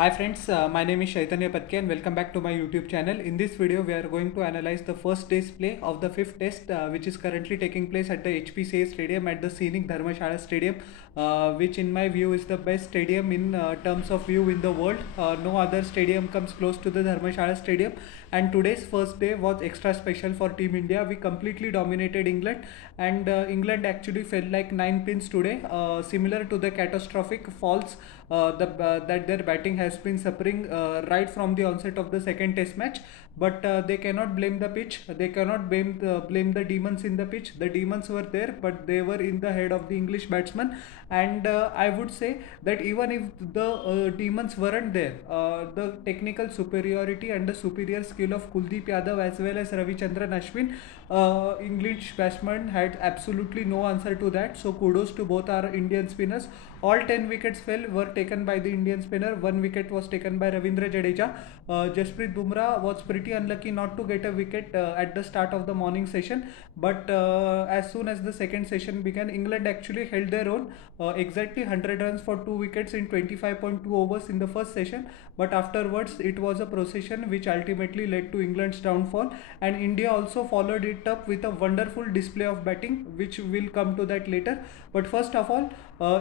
Hi friends, my name is Chaitanya Patke and welcome back to my YouTube channel. In this video, we are going to analyze the first day's play of the fifth test, which is currently taking place at the HPCA Stadium at the scenic Dharmashala Stadium, which in my view is the best stadium in terms of view in the world. No other stadium comes close to the Dharmashala Stadium. And today's first day was extra special for Team India. We completely dominated England, and England actually fell like 9 pins today, similar to the catastrophic falls that their batting has been suffering right from the onset of the second test match. But they cannot blame the pitch, they cannot blame the demons in the pitch. The demons were there, but they were in the head of the English batsman. And I would say that even if the demons weren't there, the technical superiority and the superior skill of Kuldeep Yadav as well as Ravichandran Ashwin, English batsmen had absolutely no answer to that. So kudos to both our Indian spinners. All 10 wickets were taken by the Indian spinner. 1 wicket was taken by Ravindra Jadeja. Jasprit Bumrah was pretty unlucky not to get a wicket at the start of the morning session. But as soon as the second session began, England actually held their own. Exactly 100 runs for 2 wickets in 25.2 overs in the first session. But afterwards, it was a procession which ultimately led to England's downfall. And India also followed it up with a wonderful display of batting, which will come to that later. But first of all,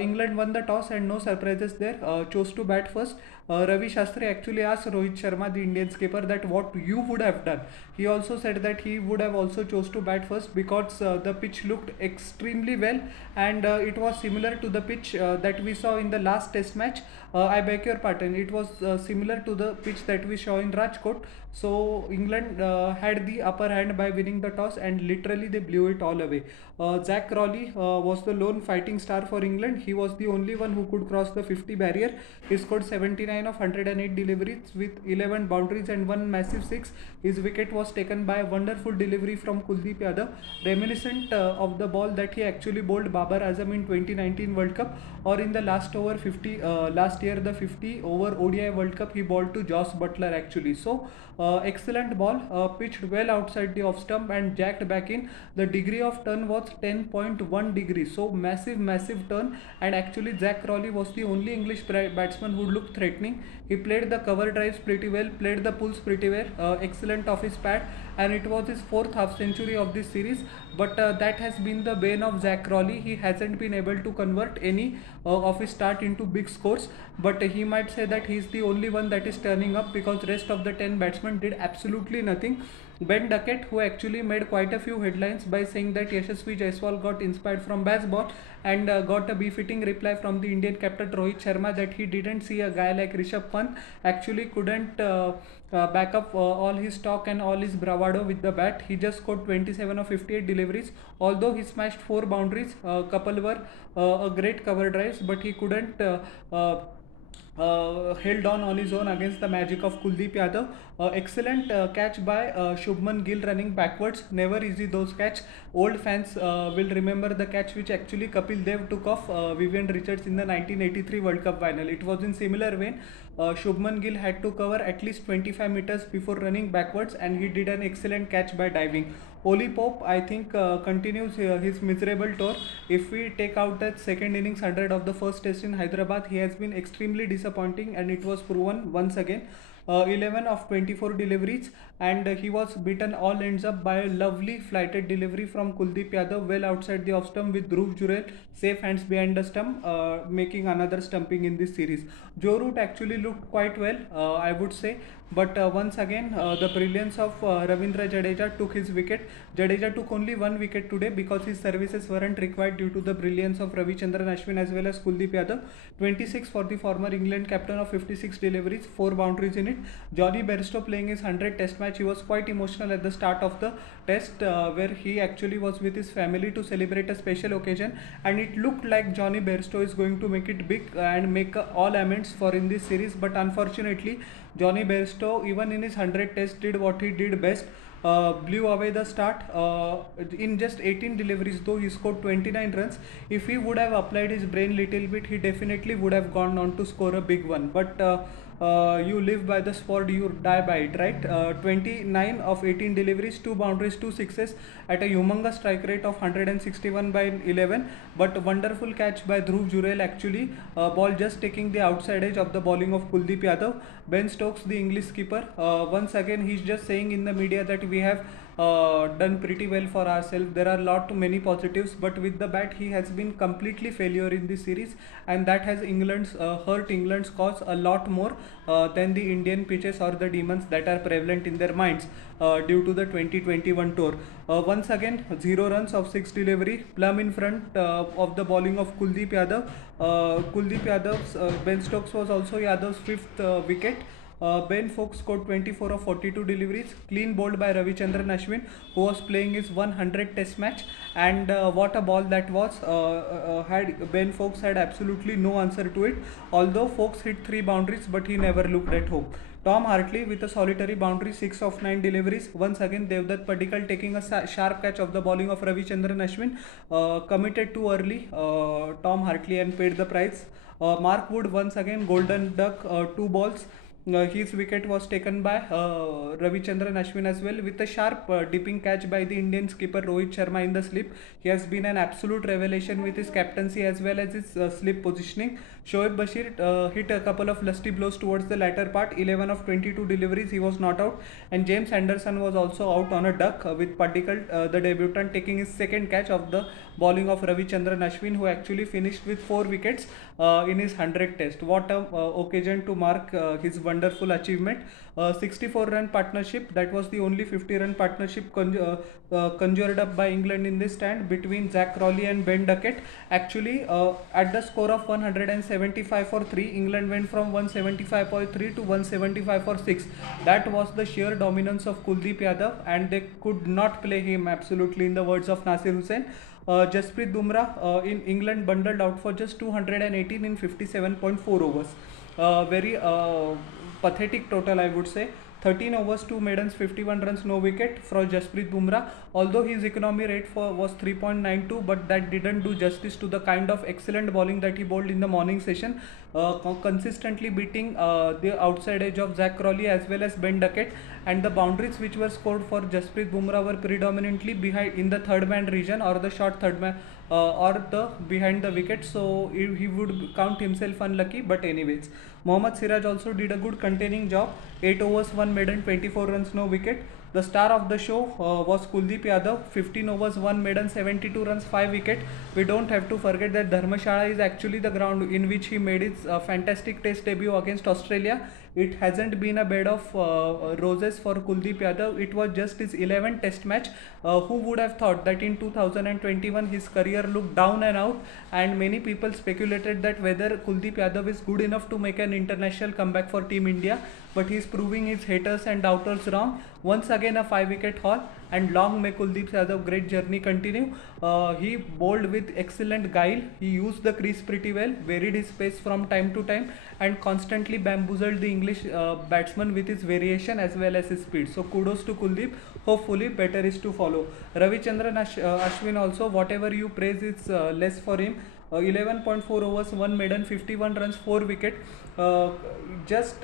England won the toss and no surprises there, chose to bat first. Ravi Shastri actually asked Rohit Sharma, the Indian skipper, that what you would have done. He also said that he would have also chose to bat first because the pitch looked extremely well, and it was similar to the pitch that we saw in the last test match. I beg your pardon, it was similar to the pitch that we saw in Rajkot. So England had the upper hand by winning the toss, and literally they blew it all away. Zach Crawley was the lone fighting star for England. He was the only one who could cross the 50 barrier. He scored 79 of 108 deliveries with 11 boundaries and one massive six. His wicket was taken by a wonderful delivery from Kuldeep Yadav, reminiscent of the ball that he actually bowled Babar Azam in 2019 World Cup, or in the last year the 50 over ODI World Cup he bowled to Joss Butler actually. So excellent ball, pitched well outside the off stump and jacked back in. The degree of turn was 10.1 degrees, so massive turn. And actually Zach Crawley was the only English batsman who looked threatening. He played the cover drives pretty well, played the pulls pretty well, excellent off his pad, and it was his fourth half century of this series. But that has been the bane of Zach Crawley. He hasn't been able to convert any of his start into big scores, but he might say that he is the only one that is turning up, because rest of the 10 batsmen did absolutely nothing. Ben Duckett, who actually made quite a few headlines by saying that Yashasvi Jaiswal got inspired from baseball, and got a befitting reply from the Indian captain Rohit Sharma that he didn't see a guy like Rishabh Pant actually couldn't back up all his talk and all his bravado with the bat. He just scored 27 of 58 deliveries, although he smashed 4 boundaries. Couple were a great cover drives, but he couldn't held on his own against the magic of Kuldeep Yadav. Excellent catch by Shubman Gill running backwards. Never easy those catch. Old fans will remember the catch which actually Kapil Dev took off Vivian Richards in the 1983 World Cup final. It was in similar vein. Shubman Gill had to cover at least 25 meters before running backwards, and he did an excellent catch by diving. Oli Pope, I think, continues his miserable tour. If we take out that second innings 100 of the first test in Hyderabad, he has been extremely disappointing, and it was proven once again. 11 of 24 deliveries, and he was beaten all ends up by a lovely flighted delivery from Kuldeep Yadav well outside the off stump, with Dhruv Jurel safe hands behind the stump, making another stumping in this series. Joe Root actually looked quite well, I would say, but once again the brilliance of Ravindra Jadeja took his wicket. Jadeja took only 1 wicket today because his services weren't required due to the brilliance of Ravichandran Ashwin as well as Kuldeep Yadav. 26 for the former England captain of 56 deliveries, 4 boundaries in it. Johnny Bairstow playing his 100th test match. He was quite emotional at the start of the test, where he actually was with his family to celebrate a special occasion, and it looked like Johnny Bairstow is going to make it big and make all amends for in this series. But unfortunately Johnny Bairstow, even in his 100th test, did what he did best. blew away the start. In just 18 deliveries, though, he scored 29 runs. If he would have applied his brain little bit, he definitely would have gone on to score a big one. But you live by the sport, you die by it, right? 29 of 18 deliveries, 2 boundaries, 2 sixes at a humongous strike rate of 161 by 11. But wonderful catch by Dhruv Jurel, actually. Ball just taking the outside edge of the bowling of Kuldeep Yadav. Ben Stokes, the English skipper, once again he's just saying in the media that we have done pretty well for ourselves. There are many positives, but with the bat he has been completely failure in this series, and that has hurt England's cause a lot more than the Indian pitches or the demons that are prevalent in their minds due to the 2021 tour. Once again, 0 runs of 6 delivery, plumb in front of the bowling of Kuldeep Yadav. Kuldeep Yadav's Ben Stokes was also Yadav's 5th wicket. Ben Fox scored 24 of 42 deliveries, clean bowled by Ravichandran Ashwin, who was playing his 100th test match, and what a ball that was. Had Ben Fox had absolutely no answer to it, although Fox hit 3 boundaries, but he never looked at home. Tom Hartley with a solitary boundary, 6 of 9 deliveries. Once again, Devdutt Padikkal taking a sharp catch of the bowling of Ravichandran Ashwin, committed too early, Tom Hartley, and paid the price. Mark Wood once again, golden duck, 2 balls. His wicket was taken by Ravichandran Ashwin as well, with a sharp dipping catch by the Indian skipper Rohit Sharma in the slip. He has been an absolute revelation with his captaincy as well as his slip positioning. Shoaib Bashir hit a couple of lusty blows towards the latter part. 11 of 22 deliveries, he was not out. And James Anderson was also out on a duck, with Padikkal, the debutant, taking his 2nd catch of the bowling of Ravichandran Ashwin, who actually finished with 4 wickets in his 100th test. What a occasion to mark his wonderful achievement. 64-run partnership, that was the only 50-run partnership conjured up by England in this stand between Zach Crawley and Ben Duckett. Actually, at the score of 175 for 3, England went from 175 for 3 to 175 for 6. That was the sheer dominance of Kuldeep Yadav, and they could not play him absolutely, in the words of Nasir Hussain. Jasprit Bumrah in England bundled out for just 218 in 57.4 overs. Very pathetic total, I would say. 13 overs, 2 maidens, 51 runs, no wicket for Jasprit Bumrah. Although his economy rate was 3.92, but that didn't do justice to the kind of excellent bowling that he bowled in the morning session, consistently beating the outside edge of Zach Crawley as well as Ben Duckett. And the boundaries which were scored for Jasprit Bumrah were predominantly behind in the third man region, or the short third man, or the behind the wicket, so he would count himself unlucky. But anyways, Mohammad Siraj also did a good containing job. 8 overs, 1 maiden, 24 runs, no wicket. The star of the show was Kuldeep Yadav, 15 overs, 1 maiden, 72 runs, 5 wicket. We don't have to forget that Dharmashala is actually the ground in which he made his fantastic test debut against Australia. It hasn't been a bed of roses for Kuldeep Yadav. It was just his 11th test match. Who would have thought that in 2021 his career looked down and out, and many people speculated that whether Kuldeep Yadav is good enough to make an international comeback for Team India, but he is proving his haters and doubters wrong. Once again, a 5-wicket haul, and long may Kuldeep Yadav great journey continue. He bowled with excellent guile. He used the crease pretty well, varied his pace from time to time, and constantly bamboozled the English batsman with his variation as well as his speed. So kudos to Kuldeep. Hopefully better is to follow. Ravichandran Ashwin also, whatever you praise, it's less for him. 11.4 overs, 1 maiden, 51 runs, 4 wicket. Just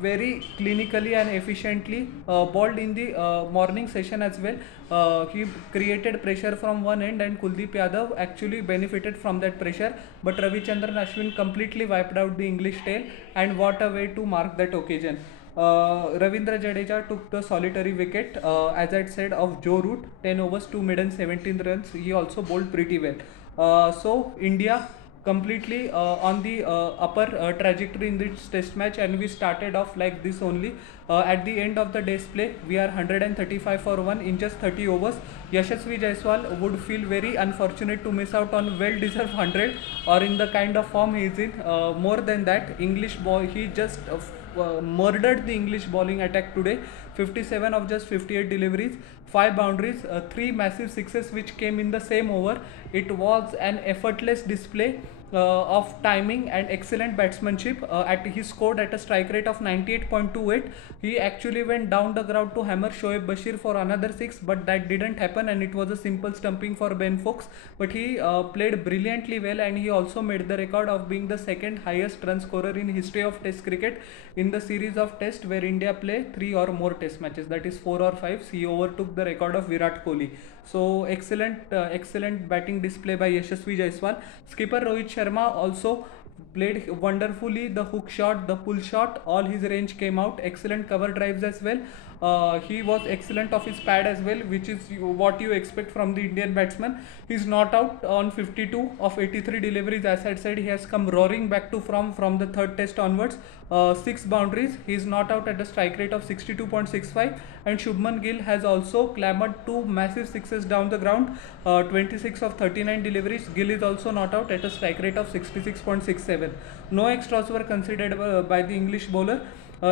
very clinically and efficiently bowled in the morning session as well. He created pressure from one end, and Kuldeep Yadav actually benefited from that pressure. But Ravichandran Ashwin completely wiped out the English tail, and what a way to mark that occasion. Ravindra Jadeja took the solitary wicket, as I said, of Joe Root. 10 overs, 2 maiden, 17 runs. He also bowled pretty well. So India completely on the upper trajectory in this test match, and we started off like this only. At the end of the day's play, we are 135 for 1 in just 30 overs. Yashasvi Jaiswal would feel very unfortunate to miss out on well-deserved 100, or in the kind of form he is in. More than that, English ball, he just murdered the English bowling attack today. 57 of just 58 deliveries, 5 boundaries, 3 massive sixes which came in the same over. It was an effortless display. of timing and excellent batsmanship. He scored at a strike rate of 98.28. He actually went down the ground to hammer Shoaib Bashir for another six, but that didn't happen, and it was a simple stumping for Ben Fox. But he played brilliantly well, and he also made the record of being the second highest run scorer in history of Test cricket in the series of Test where India play 3 or more Test matches, that is 4 or 5. He overtook the record of Virat Kohli. So excellent batting display by Yashasvi Jaiswal. Skipper Rohit Sharma also played wonderfully. The hook shot, the pull shot, all his range came out. Excellent cover drives as well. He was excellent off his pad as well, which is what you expect from the Indian batsman. He's not out on 52 of 83 deliveries. As I said, he has come roaring back to from the third test onwards. 6 boundaries. He's not out at a strike rate of 62.65. And Shubman Gill has also clambered 2 massive sixes down the ground. 26 of 39 deliveries. Gill is also not out at a strike rate of 66.67. No extras were considered by the English bowler.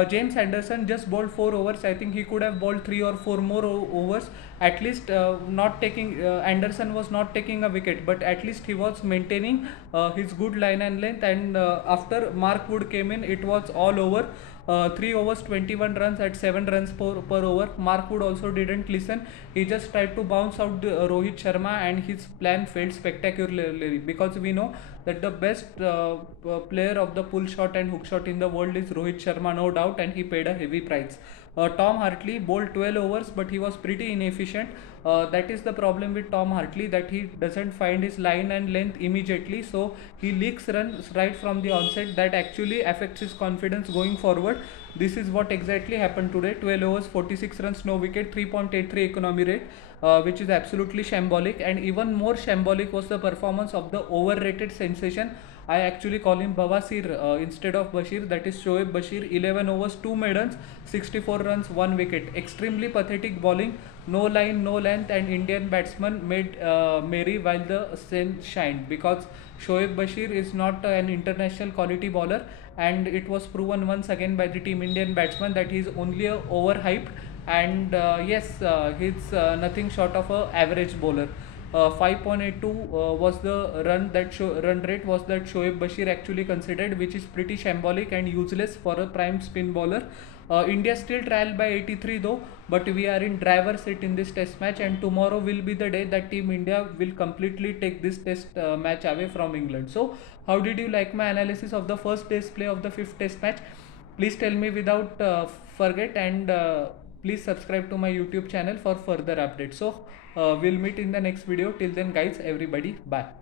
James Anderson just bowled 4 overs. I think he could have bowled 3 or 4 more overs. At least not taking Anderson was not taking a wicket, but at least he was maintaining his good line and length. And after Mark Wood came in, it was all over. 3 overs, 21 runs at 7 runs per over. Mark Wood also didn't listen. He just tried to bounce out Rohit Sharma, and his plan failed spectacularly, because we know that the best player of the pull shot and hook shot in the world is Rohit Sharma, no doubt, and he paid a heavy price. Tom Hartley bowled 12 overs, but he was pretty inefficient. That is the problem with Tom Hartley, that he doesn't find his line and length immediately, so he leaks runs right from the onset. That actually affects his confidence going forward. This is what exactly happened today. 12 overs, 46 runs, no wicket, 3.83 economy rate, which is absolutely shambolic. And even more shambolic was the performance of the overrated sensation. I actually call him Bawasir instead of Bashir, that is Shoaib Bashir. 11 overs, 2 maidens, 64 runs, 1 wicket. Extremely pathetic bowling, no line, no length, and Indian batsmen made merry while the sun shined, because Shoaib Bashir is not an international quality bowler, and it was proven once again by the Team Indian batsman that he is only overhyped. And yes, he's nothing short of a average bowler. 5.82 was the run rate was that Shoaib Bashir actually considered, which is pretty shambolic and useless for a prime spin bowler. India still trailed by 83 though, but we are in driver's seat in this test match, and tomorrow will be the day that Team India will completely take this test match away from England. So, how did you like my analysis of the first day's play of the fifth test match? Please tell me without forget, and please subscribe to my YouTube channel for further updates. So we'll meet in the next video. Till then guys, everybody, bye.